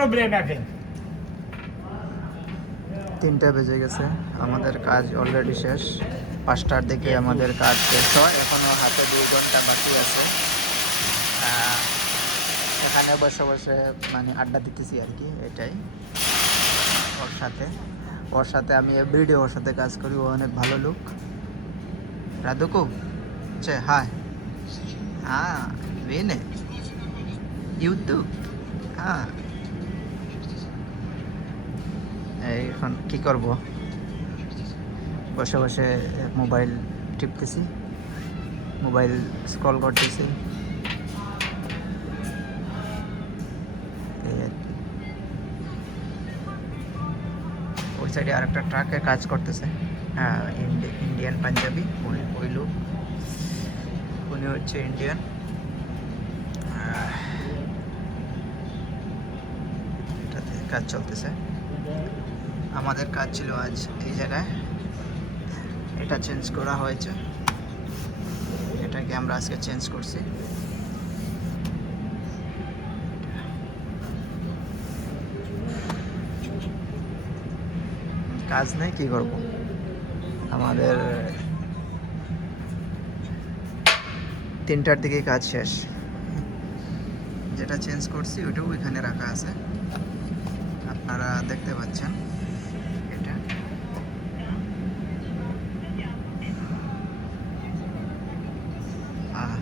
problema avem. তিনটা বেজে গেছে। আমাদের কাজ অলরেডি শেষ। পাঁচটার দিকে আমাদের কাজ শেষ হয়। এখনও হাতে দুই ঘণ্টা বাকি আছে। এখানে বসে বসে মানে আড্ডা দিতেছি আর কি, এটাই। ওর সাথে। ওর সাথে আমি এভরিডে ওর সাথে কাজ করি। ও অনেক ভালো লোক রাধুকু? চে হাই হ্যাঁ বেনে ইউটিউব হ্যাঁ এই এখন কি করব? বসে বসে মোবাইল টিপতেছি। মোবাইল স্ক্রল করতেছি। আর। ওই সাইডে আরেকটা ট্রাকে কাজ করতেছে। হ্যাঁ ইন্ডিয়ান পাঞ্জাবি ওই লোক। উনি হচ্ছে ইন্ডিয়ান এটাতে কাজ চলতেছে। আমাদের কাজ ছিল আজ এই জায়গায়। এটা চেঞ্জ করা হয়েছে। এটাকে আমরা আজকে চেঞ্জ করছি। কাজ নেই, কি করব? আমাদের তিনটার দিকে কাজ শেষ। যেটা চেঞ্জ করছি ওটাও এখানে রাখা আছে। আপনারা দেখতে পাচ্ছেন এটা আহ,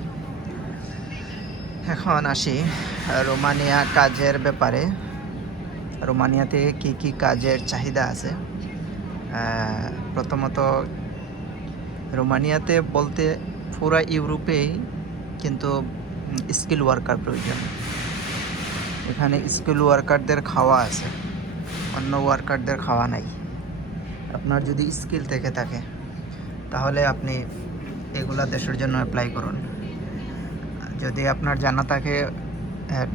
এখন আসি রোমানিয়া কাজের ব্যাপারে। রোমানিয়াতে কি কি কাজের চাহিদা আছে? প্রথমত রোমানিয়াতে বলতে পুরা ইউরোপেই কিন্তু স্কিল ওয়ার্কার প্রয়োজন। এখানে স্কিল ওয়ার্কারদের খাওয়া আছে, অন্য ওয়ার্কারদের খাওয়া নাই। আপনার যদি স্কিল থেকে থাকে, তাহলে আপনি এগুলা দেশের জন্য অ্যাপ্লাই করুন। যদি আপনার জানা থাকে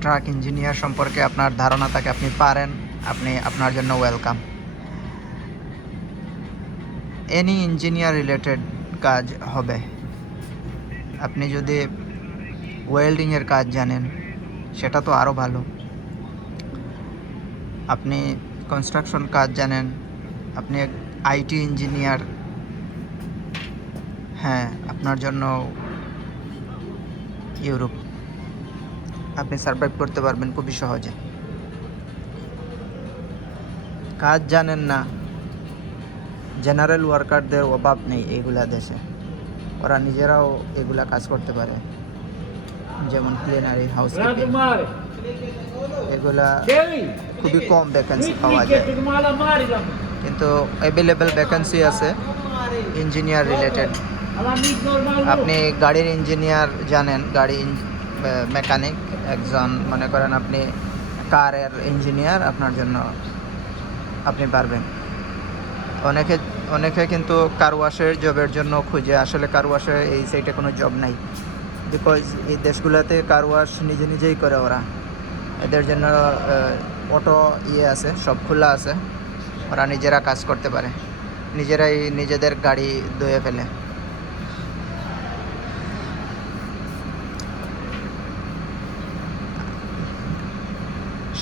ট্রাক ইঞ্জিনিয়ার সম্পর্কে আপনার ধারণা থাকে, আপনি পারেন, আপনি আপনার জন্য ওয়েলকাম এনি ইঞ্জিনিয়ার রিলেটেড কাজ হবে। আপনি যদি ওয়েল্ডিংয়ের কাজ জানেন, সেটা তো আরও ভালো। আপনি কনস্ট্রাকশন কাজ জানেন, আপনি আইটি ইঞ্জিনিয়ার হ্যাঁ আপনার জন্য ইউরোপ। আপনি সার্ভাইভ করতে পারবেন খুবই সহজে। কাজ জানেন না জেনারেল ওয়ার্কারদের অভাব নেই এইগুলা দেশে। ওরা নিজেরাও এগুলা কাজ করতে পারে। যেমন ক্লিনারি হাউস এগুলা খুবই কম ভ্যাকেন্সি পাওয়া যায়. কিন্তু অ্যাভেলেবেল ভ্যাকেন্সি আছে ইঞ্জিনিয়ার রিলেটেড. আপনি গাড়ির ইঞ্জিনিয়ার জানেন, গাড়ি মেকানিক একজন, মনে করেন আপনি কারের ইঞ্জিনিয়ার, আপনার জন্য আপনি পারবেন। অনেকে অনেকে কিন্তু কার ওয়াশের জবের জন্য খুঁজে, আসলে কার ওয়াশে এই সাইডে কোনো জব নাই। বিকজ এই দেশগুলোতে কার ওয়াশ নিজে নিজেই করে ওরা। এদের জন্য অটো ইয়ে আছে, সব খোলা আছে। ওরা নিজেরা কাজ করতে পারে। নিজেরাই নিজেদের গাড়ি ধুয়ে ফেলে।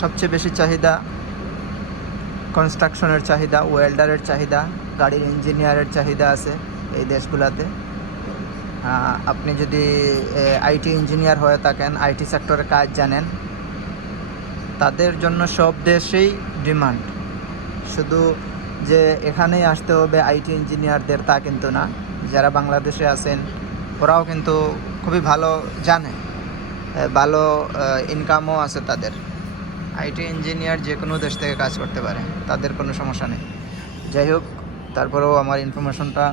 সবচেয়ে বেশি চাহিদা কনস্ট্রাকশনের চাহিদা ওয়েল্ডারের চাহিদা, গাড়ির ইঞ্জিনিয়ারের চাহিদা আছে এই দেশগুলোতে। আপনি যদি আইটি ইঞ্জিনিয়ার হয়ে থাকেন আইটি সেক্টরে কাজ জানেন, তাদের জন্য সব দেশেই ডিমান্ড শুধু যে এখানেই আসতে হবে আইটি ইঞ্জিনিয়ারদের তা কিন্তু না। যারা বাংলাদেশে আছেন, ওরাও কিন্তু খুবই ভালো জানে। ভালো ইনকামও আছে তাদের। আইটি ইঞ্জিনিয়ার যে কোনো দেশ থেকে কাজ করতে পারে, তাদের কোনো সমস্যা নেই। যাই হোক, তারপরেও আমার ইনফরমেশনটা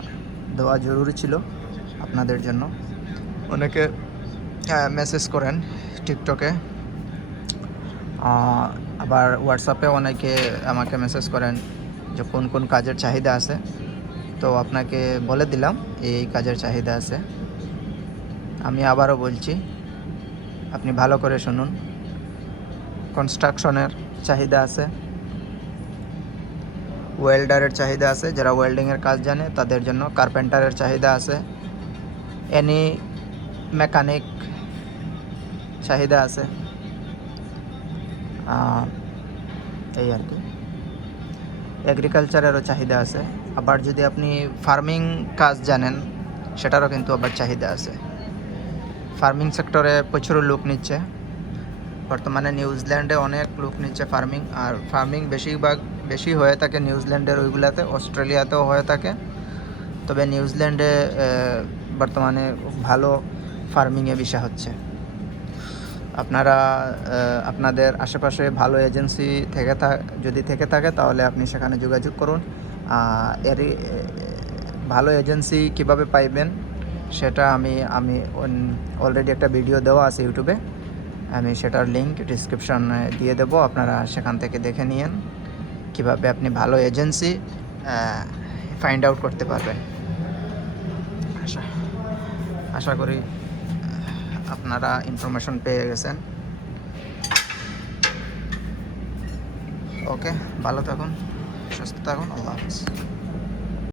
দেওয়া জরুরি ছিল আপনাদের জন্য। অনেকে মেসেজ করেন টিকটকে আবার হোয়াটসঅ্যাপে অনেকে আমাকে মেসেজ করেন যে কোন কোন কাজের চাহিদা আছে। তো আপনাকে বলে দিলাম এই কাজের চাহিদা আছে। আমি আবারও বলছি, আপনি ভালো করে শুনুন। কনস্ট্রাকশনের চাহিদা আছে। ওয়েল্ডারের চাহিদা আছে। যারা ওয়েল্ডিংয়ের কাজ জানে, তাদের জন্য কার্পেন্টারের চাহিদা আছে। এনি মেকানিক চাহিদা আছে। এই আর কি। এগ্রিকালচারেরও চাহিদা আছে। আবার যদি আপনি ফার্মিং কাজ জানেন, সেটারও কিন্তু আবার চাহিদা আছে। ফার্মিং সেক্টরে প্রচুর লোক নিচ্ছে। বর্তমানে নিউজিল্যান্ডে অনেক লোক নিচ্ছে ফার্মিং, আর ফার্মিং বেশিরভাগ, বেশি হয়ে থাকে নিউজিল্যান্ডের ওইগুলাতে, অস্ট্রেলিয়াতেও হয়ে থাকে। তবে নিউজিল্যান্ডে বর্তমানে ভালো ফার্মিংয়ে বিষয় হচ্ছে। আপনারা আপনাদের আশেপাশে ভালো এজেন্সি থেকে যদি থেকে থাকে, তাহলে আপনি সেখানে যোগাযোগ করুন। এরই ভালো এজেন্সি কীভাবে পাইবেন, সেটা আমি আমি অলরেডি একটা ভিডিও দেওয়া আছে ইউটিউবে। আমি সেটার লিঙ্ক ডিসক্রিপশনে দিয়ে দেবো। আপনারা সেখান থেকে দেখে নিন কীভাবে আপনি ভালো এজেন্সি ফাইন্ড আউট করতে পারবেন। আশা আশা করি আপনারা ইনফরমেশন পেয়ে গেছেন। ওকে ভালো থাকুন, সুস্থ থাকুন, আল্লাহ হাফিজ।